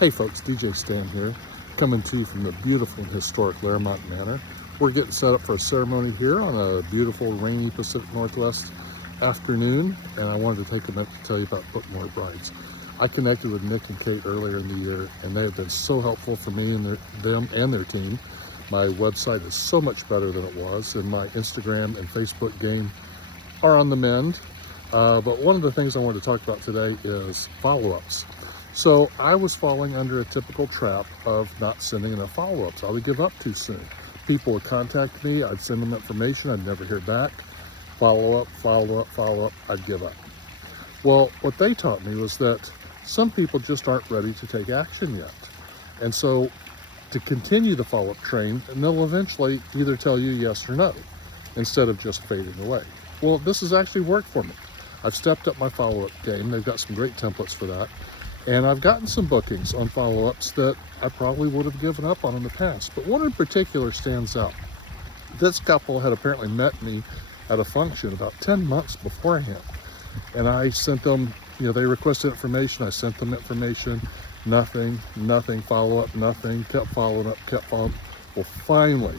Hey folks, DJ Stan here, coming to you from the beautiful and historic Laramont Manor. We're getting set up for a ceremony here on a beautiful rainy Pacific Northwest afternoon, and I wanted to take a minute to tell you about Bookmore Brides. I connected with Nick and Kate earlier in the year, and they have been so helpful for me and them and their team. My website is so much better than it was, and my Instagram and Facebook game are on the mend. But one of the things I wanted to talk about today is follow-ups. So I was falling under a typical trap of not sending enough follow-ups. I would give up too soon. People would contact me, I'd send them information, I'd never hear back. Follow up, I'd give up. Well, what they taught me was that some people just aren't ready to take action yet. And so to continue the follow-up train, and they'll eventually either tell you yes or no, instead of just fading away. Well, this has actually worked for me. I've stepped up my follow-up game. They've got some great templates for that. And I've gotten some bookings on follow-ups that I probably would have given up on in the past. But one in particular stands out. This couple had apparently met me at a function about 10 months beforehand. And I sent them, they requested information. I sent them information. Nothing, follow-up, nothing. Kept following up. Well, finally,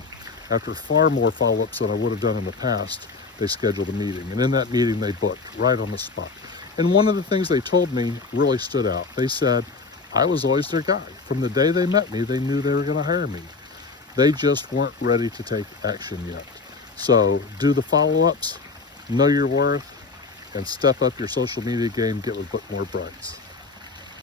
after far more follow-ups than I would have done in the past, they scheduled a meeting. And in that meeting, they booked right on the spot. And one of the things they told me really stood out. They said, I was always their guy. From the day they met me, they knew they were going to hire me. They just weren't ready to take action yet. So do the follow-ups, know your worth, and step up your social media game. Get with Bookmore Brides.